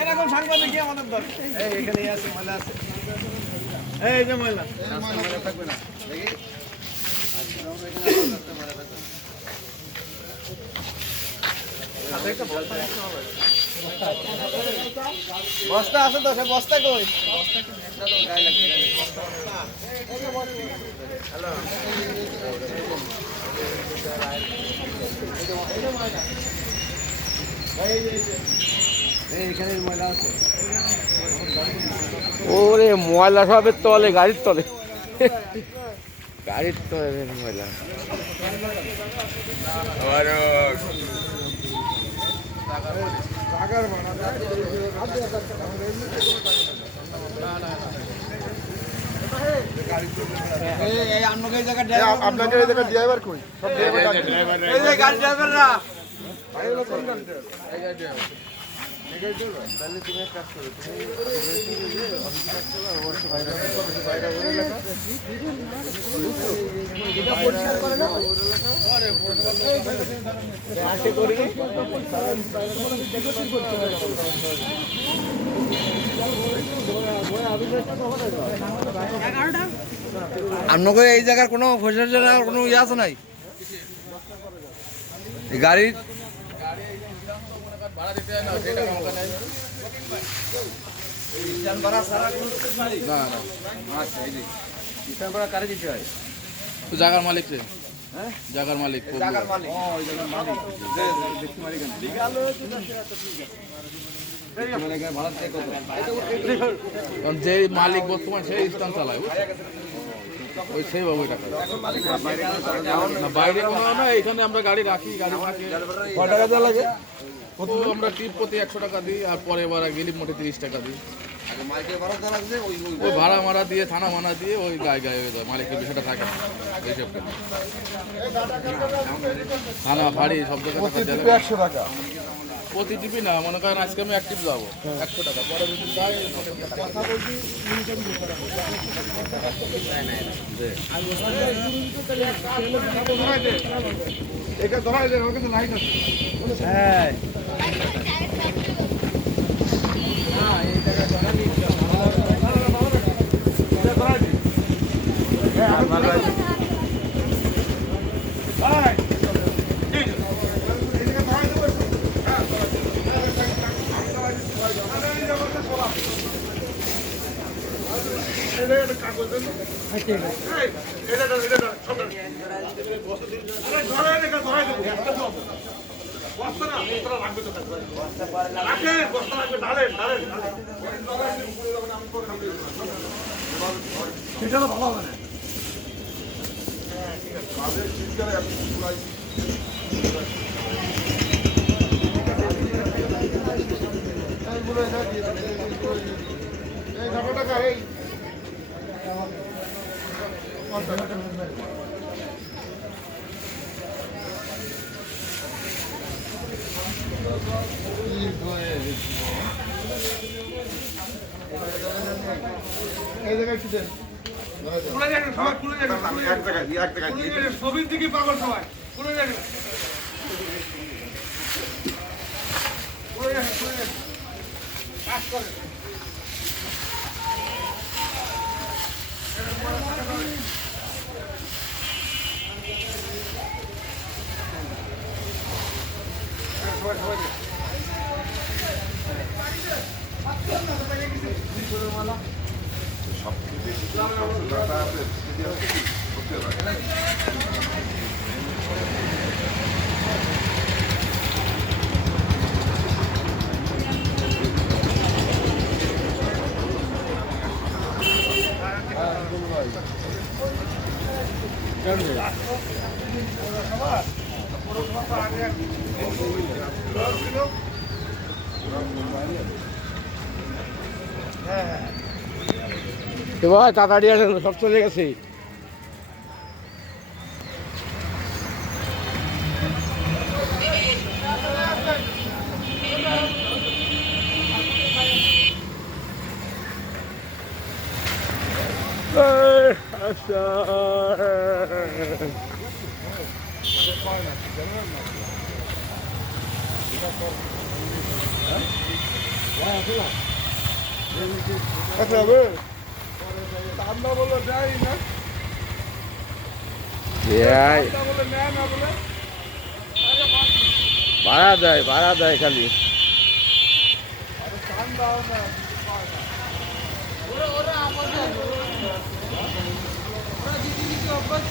এরকম সাংবাদিক কি আমাদের দরকার? এই এখানেই আছে, ময়লা আছে। এই যে ময়লা। ময়লা থাকবে না। দেখি। বস্তা আছে তো, সে বস্তা কই? এইখানে ময়লা আছে। ওরে ময়লা সবের তলে, গাড়ির তলে, গাড়ির তলে ময়লা। আপনাকে এই জায়গায় ড্রাইভার কই? সব ড্রাইভার এই যে গাড়ি ড্রাইভাররা তাহলে তুমি এক কাজ করো, আপনাকে এই জায়গার কোনো খোঁজার জন্য কোনো ইয়ে আছে নাই গাড়ির? জায়গার মালিক রে, জায়গার মালিক, যে মালিক বর্তমান সেই স্থান চালায়, ওই সেইভাবে টাকা বাইরে কোনো না। এখানে আমরা গাড়ি রাখি, গাড়ি টাকা লাগে আমরা ট্রিপ প্রতি 100 টাকা দিই, আর পরে এবার গেলি মোটে 30 টাকা দিই। ওই ভাড়া মারা দিয়ে, থানা মানা দিয়ে ওই গায়ে গায়ে হয়ে যায়, মালিকের বিষয়টা থাকে না। এইসব থানা বাড়ি সব জায়গায় টাকা প্রতি টিপি না, মনে করেন আজকে আমি এক টিপ যাবো 100 টাকা, পরে যদি যাই এটা ধরাই দেন, ওর কাছে লাইট আছে। হ্যাঁ এই জায়গা ধরা নিয়ে ধরাই দিন। ভাই সেটা তো ভালো হবে না। এই জায়গায় কি দেন? ছবির দিকে পাগল সবাই কাজ করে। সব এবার তাড়াতাড়ি আসেন, সব চলে গেছে। আচ্ছা আচ্ছা হবে আমরা বললো যাই না বলে নেয় না বলে ভাড়া দেয় খালি আরে চান দাও না ওরা আমাদের